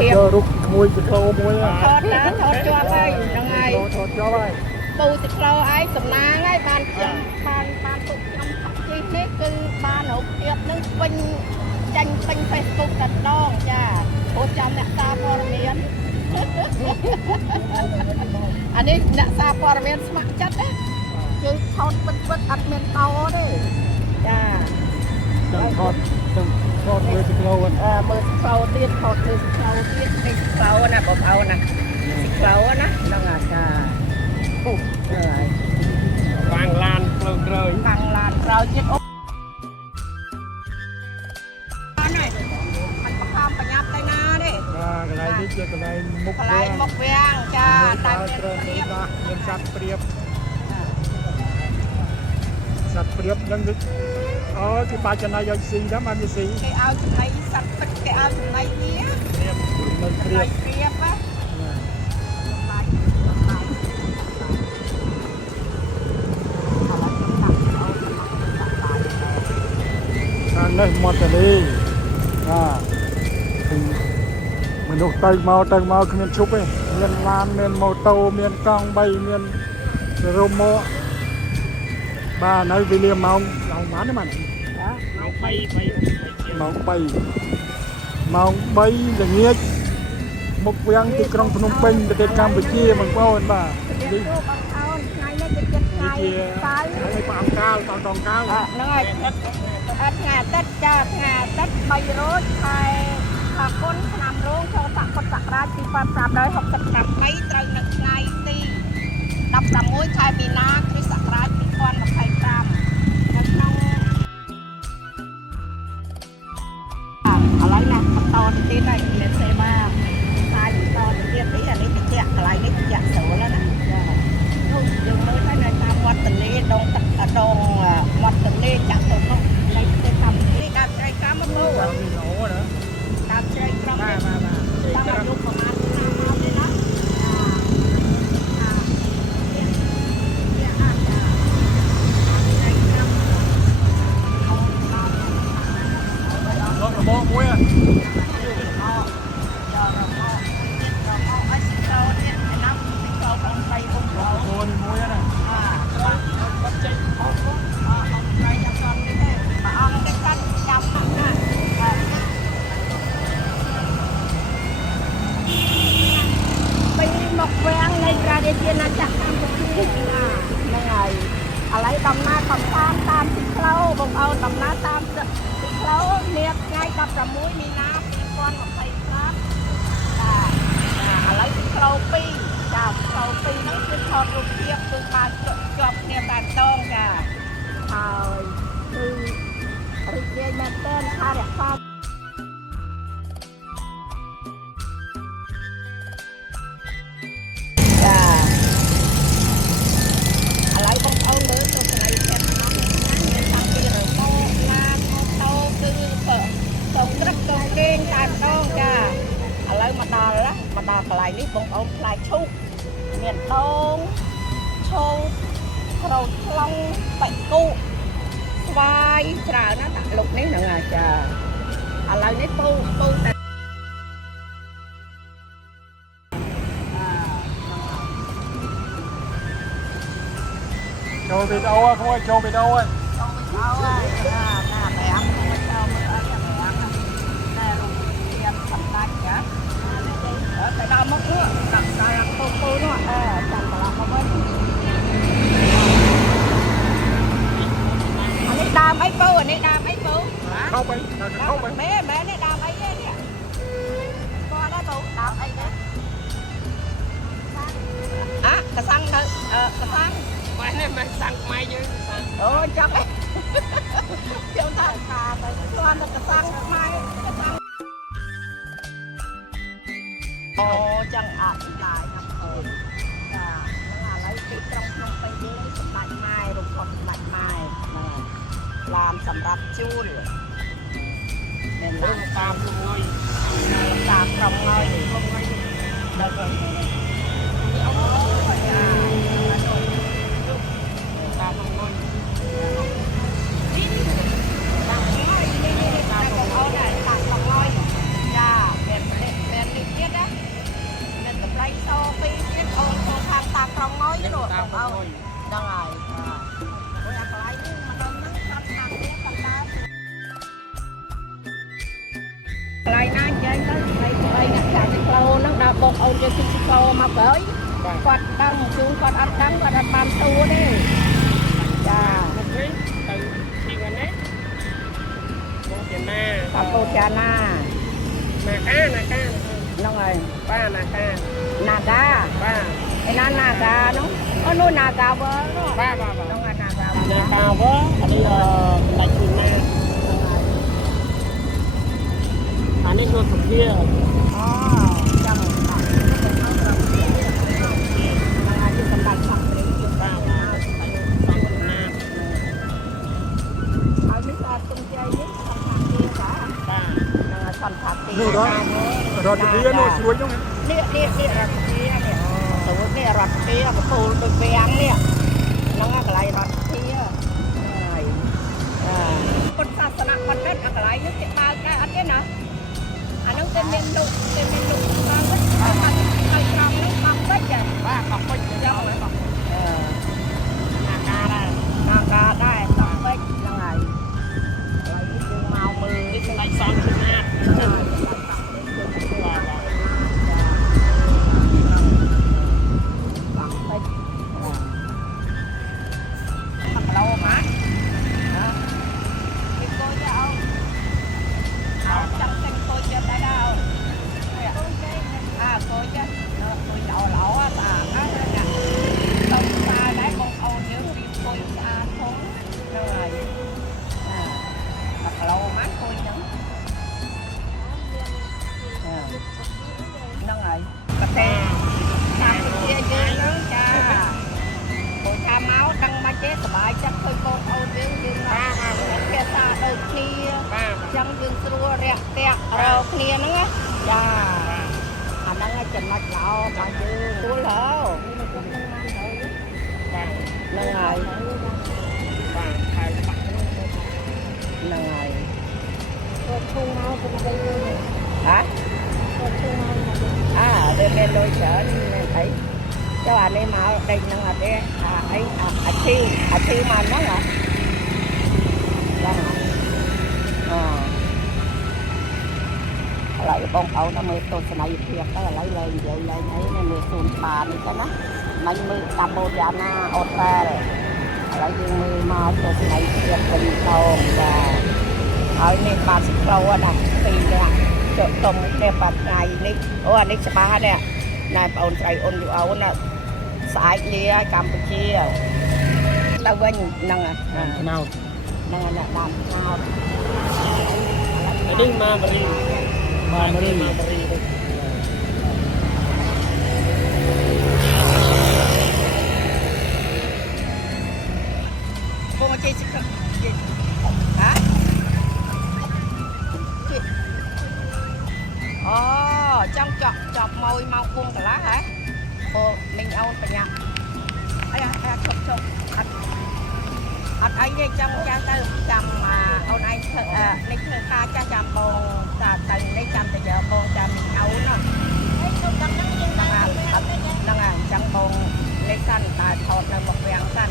ភាព រុកមួយទៅក្លោមួយ ថតណាថតជាប់ហើយហ្នឹងហើយ ថតជាប់ហើយ ពូសិក្លោឯងសំណាងហើយបានខ្ញុំបានទុកខ្ញុំថាជីនេះគឺបានរូបភាពនឹងពេញចាញ់ពេញ Facebook តែម្ដងចាព្រោះចាំអ្នកសារព័ត៌មានអានេះអ្នកសារព័ត៌មានស្ម័គ្រចិត្តណាគឺថតពិតអត់មានតោទេចា ចាំថតមើលទៅក្លោហ្នឹង មើលស្គោទៀតថតមើលស្គោទៀតនេះស្គោណាបងប្អូនណាស្គោណាហ្នឹងអាចាអូហើយ វាងឡានក្លោក្រោយ ខាងឡានក្រោយទៀតអូអានេះមិនបខំប្រញាប់ទៅណាទេ កន្លែងនេះជាកន្លែងមុខ កន្លែងមុខវាំងចាតែមាន ត្រូវ ព្រៀប មានសត្វព្រៀបសត្វព្រៀបហ្នឹងគឺអូគេបាច់ចំណាយឲ្យស៊ីដែរបានវាស៊ី គេឲ្យចំណៃសត្វទឹកគេឲ្យចំណៃវា ព្រៀបនៅព្រៀប ព្រៀបណាបាច់បាច់ខាងនេះមាត់ទន្លេមនុស្សទៅមកគ្មានឈប់ទេមានឡានមានម៉ូតូមានកង់3មានរោមមកបាទនៅវេលាម៉ោងបានទេម៉ោង ម៉ោង ម៉ោង3ល្ងាចមុខវាំងទីក្រុងភ្នំពេញប្រទេសកម្ពុជាបងប្អូនបាទ នេះបងប្អូនថ្ងៃនេះគឺចិត្តថ្ងៃសៅរ៍ ហើយផ្អង្កាលតងកាល ហ្នឹងហើយថ្ងៃអាទិត្យចាថ្ងៃអាទិត្យ3រោចខែថាគុណឆ្នាំរោងចូលសកលសករាជ2567ត្រូវនៅថ្ងៃទី16ខែមីនាគ្រិស្តសករាជ2025នៅក្នុងឥឡូវណាបន្តទៅទៀតហើយមានសេវាហើយបន្តទៅទៀតនេះអានេះតិចកន្លែងនេះតិចស្រួលណានោះយើងមើលទៅនៅតាមមាត់ទន្លេដងទឹកដងមាត់ទន្លេចាក់ទៅនោះនៅប្រទេសកម្ពុជាដើមជ្រៃក្រំមកមើល ដល់វីណូណា ដើមជ្រៃក្រំ បាទ តាំងអាយុប្រហែលឆ្នាំមកទេណារករបមួយ ខ្លួនមួយណា មកវាំងនៃប្រជាជាតិណាចាក់កម្ពុជាហ្នឹងហើយឥឡូវដំណើរកំសាន្តតាមទីផ្លូវបងប្អូនដំណើរតាមទីផ្លូវនាថ្ងៃ16មីនា2025ចាឥឡូវទីផ្លូវ2ចាផ្លូវ2ហ្នឹងគឺថតរូបភាពគឺបានជាប់គ្នាតែម្ដងចាហើយគឺរីករាយមែនទែនថារកខំមកដល់កន្លែងនេះបងប្អូនផ្លែឈូកមានដូងឈូកក្រូចថ្លុងបាច់គូស្វាយច្រើនណាស់ដាក់លុកនេះហ្នឹងអាចាឥឡូវនេះពូតែចូលវីដេអូហ្នឹងចូលវីដេអូហ្នឹង អូហើយណាប្រាំមកចូលមើលអីប្រាំតែរូបភាពសម្ដេចចាទៅដល់មកនោះដាក់តែពូនោះចាំកន្លងមកវិញអានេះដើមអីពូអានេះដើមអីពូ เข้าไปเข้าไป មែននេះដើមអីទេនេះគាត់ដែរពូដើមអីទេកសាំងទៅកសាំងម៉ែនេះមិនសាំងម៉ែយើងអូចាំឯងខ្ញុំថាខាទៅគាត់ទៅកសាំងម៉ែកសាំងអូចឹងអត់ឡាយណាស់អើយចាឥឡូវទីក្រុងភ្នំពេញយើងសម្ដេចម៉ែរូបផុសសម្ដេចម៉ែឡានសម្រាប់ជួលមានឡានតាមមួយតាមក្រុមហើយដល់ទៅអូយ៉ាតាមមួយតាមមួយនេះតាមបងអូនដែរតាមបងហើយចាមាននេះ เอาดังไงโอ้ยอะไรนี่มันโดนนั่งทำทางนี้กันได้อะไรนั่นเจ๊ก็ไปงัดจากเรานั่งดาบกเอาจะซิโคมาเกยกอดดังจูงกอดอัดดังกอดอัดบานตัวนี่จ้า từ khi gần đấy bố tiền ma ตาโตจาน่า nà cá น้องไง ba nà cá นากา ba ไอ้นั่นนากาเนาะนู้นนากาเบอร์ ba ba น้อง ba ไงนากา nà cá vớ ở đây là đại tiền ma anh ấy luôn from here อ๋อจังนางอยู่กำลังทำเพลงอยู่ ba ba sang Việt Nam เอาไม่ทอดตุ้งใจยิ่งทำทางเดียวค่ะ ba นางทำทางเดียว นู่นđó rồi thì đi nó chuối trong นี่รัตเตียเนี่ยสมมตินี่รัตเตียกับปูตัวเบียงเนี่ยน้องอะไรรัตเตียคนศาสนาคนนั้นอะไรนึกจะมาได้อันนี้นะอันนั้นเป็นเมนูบางก็ทำมันใครทำนั้นทำก็จะ ba cọc quanh cái dao đấy cọc เออ nà cá đây นากาได้ต้องไปยังไงอะไรที่ดึงเมามือ đi sang đây son trên nát ba ba ปักไปทำเราไหมพี่โก้จะเอาจังเป็นโก้จะได้เอาโก้จะโก้จะเอาเหลาตาเนี่ยต้องตาได้คงเอาเนื้อปีโก้จะคงยังไงทำเราไหมโก้ยังนั่งไงกระเตงทำเยอะๆแล้วจ้าโอ้ชาเมาดังมาเจ๊สบายจังเคยโกนเอาเรื่องยืนนะเพียซาเดินเคลีย ba จังยืนตัวเรียกเตะเราเคลียนั่งอ่ะจ้าอันนั้นจะนัดเรามายืนรู้แล้ว ba นั่งไง ba hai bạc นั่งไง ตัวทุ่งเมาเป็นไปเลย ฮะ ตัวทุ่งเมา เดินเล่นโดยเฉยนี่ไอ้เจ้าอันนี้มาได้นั่งอันนี้ไอ้อาชีพมันนั่งอ่ะนั่งอ่ะอะไรบ้องเอานะมือตัวสมัยเพียกก็อะไรเลยnàyในมือสูนปานนี่ก็นะมันมือกัมพูชาหน้าออตแตเลยอะไรยิงมือมาตัวสมัยเพียกเป็นทองจ้าเอาเนี่ยปลาสิโครนะปีเนี่ยจดตรงเนี่ยปัดไงนี่โอ้อันนี้สปาเนี่ยนายเอาใจอ่อนอยู่เอาน่ะสายเลี้ยกัมพูชีตะวันนั่งอ่ะ nào นั่งอ่ะเนี่ยน้ำข้าว cái đinh ma bari ma bari ma bari đấy พวกมันเจ๊สิครับฮะอ๋อจังchọc môi mau cuông cả lá hả ồ mình ao phải nhặt chọc anh ấy đi trong cha tư chầm mà ông anh đi thưa ca cha chầm bồn ta từng đi chầm từ giờ bồn chầm mình nấu nó đang chẳng bồn lấy xanh ta thọt là một vàng xanh